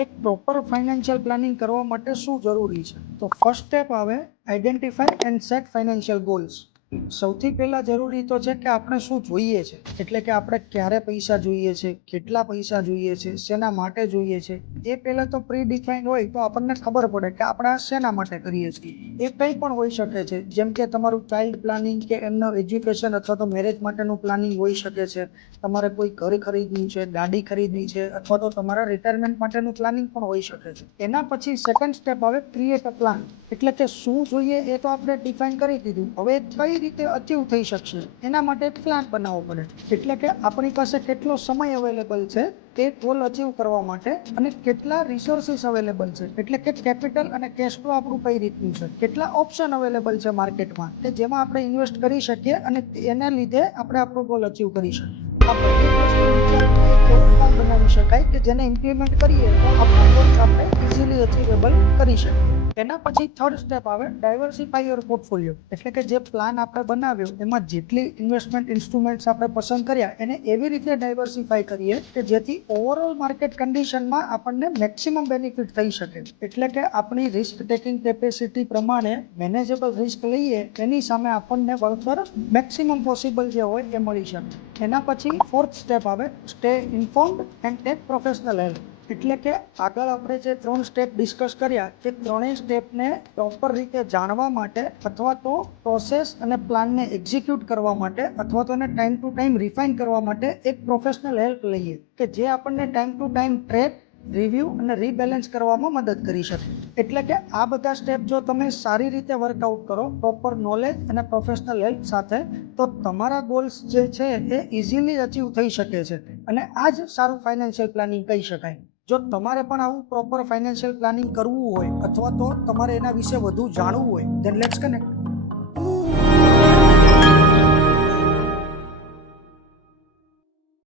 એક proper financial planning કરવા માટે શું જરૂરી છે? તો ફર્સ્ટ સ્ટેપ આવે identify and set financial goals. સૌથી પહેલા જરૂરી તો છે કે આપણે શું જોઈએ છે, એટલે કે આપણે ક્યારે પૈસા જોઈએ છે, કેટલા પૈસા જોઈએ છે, શેના માટે જોઈએ છે. એ પહેલા તો પ્રી ડિફાઇન્ડ હોય તો આપણને ખબર પડે કે આપણે શેના માટે કરીએ છીએ. એ કંઈ પણ હોઈ શકે છે, જેમ કે તમારું ચાઇલ્ડ પ્લાનિંગ કે એમનું એજ્યુકેશન અથવા તો મેરેજ માટેનું પ્લાનિંગ હોઈ શકે છે. તમારે કોઈ ઘર ખરીદવું છે, ગાડી ખરીદવી છે, અથવા તો તમારા રિટાયરમેન્ટ માટેનું પ્લાનિંગ પણ હોઈ શકે છે. એના પછી સેકન્ડ સ્ટેપ આવે ક્રિએટ અ પ્લાન. એટલે કે શું જોઈએ એ તો આપણે ડિફાઇન કરી દીધું. હવે કઈ રીતે અચીવ થઈ શકશે એના માટે પ્લાન બનાવવો પડે. એટલે કે આપણી પાસે કેટલો સમય અવેલેબલ છે તે ગોલ અચીવ કરવા માટે, અને કેટલા રિસોર્સિસ અવેલેબલ છે, એટલે કે કેપિટલ અને કેશ ફ્લો આપણું કઈ રીતનું છે, કેટલા ઓપ્શન અવેલેબલ છે માર્કેટમાં કે જેમાં આપણે ઇન્વેસ્ટ કરી શકીએ અને એના લીધે આપણે આપણો ગોલ અચીવ કરી શકીએ. આ બધી વસ્તુ વિચારીને એક એવું પ્લાન બનાવી શકાય કે જેને ઇમ્પ્લિમેન્ટ કરીએ તો આપણા ગોલ્સ આપણે ઇઝીલી અચીવેબલ કરી શકીએ. એના પછી થર્ડ સ્ટેપ આવે ડાયવર્સિફાઈ યોર પોર્ટફોલિયો. એટલે કે જે પ્લાન આપણે બનાવ્યો એમાં જેટલી ઇન્વેસ્ટમેન્ટ ઇન્સ્ટ્રુમેન્ટ્સ આપણે પસંદ કર્યા એને એવી રીતે ડાયવર્સિફાઈ કરીએ કે જેથી ઓવરઓલ માર્કેટ કન્ડિશનમાં આપણને મેક્સિમમ બેનિફિટ થઈ શકે. એટલે કે આપણી રિસ્ક ટેકિંગ કેપેસિટી પ્રમાણે મેનેજેબલ રિસ્ક લઈએ એની સામે આપણને વળતર મેક્સિમમ પોસિબલ જે હોય એ મળી શકે. એના પછી ફોર્થ સ્ટેપ આવે stay informed and take professional help. એટલે કે આગળ આપણે જે 3 સ્ટેપ ડિસ્કસ કર્યા તે ત્રણેય સ્ટેપને પ્રોપર રીતે જાણવા માટે અથવા તો પ્રોસેસ અને પ્લાનને એક્ઝિક્યુટ કરવા માટે અથવા તો એને ટાઈમ ટુ ટાઈમ રિફાઇન કરવા માટે એક પ્રોફેશનલ હેલ્પ લઈએ કે જે આપણને time to time track, review અને રીબેલેન્સ કરવામાં મદદ કરી શકે. એટલે કે આ બધા સ્ટેપ જો તમે સારી રીતે વર્કઆઉટ કરો પ્રોપર નોલેજ અને પ્રોફેશનલ હેલ્પ સાથે, તો તમારા ગોલ્સ જે છે એ ઇઝીલી અચીવ થઈ શકે છે. અને આ જ સારું ફાઇનાન્શિયલ પ્લાનિંગ કહી શકાય. જો તમારે પણ આવું પ્રોપર ફાઇનાન્શિયલ પ્લાનિંગ કરવું હોય અથવા તો તમારે એના વિશે વધુ જાણવું હોય, ધેન લેટ્સ કનેક્ટ.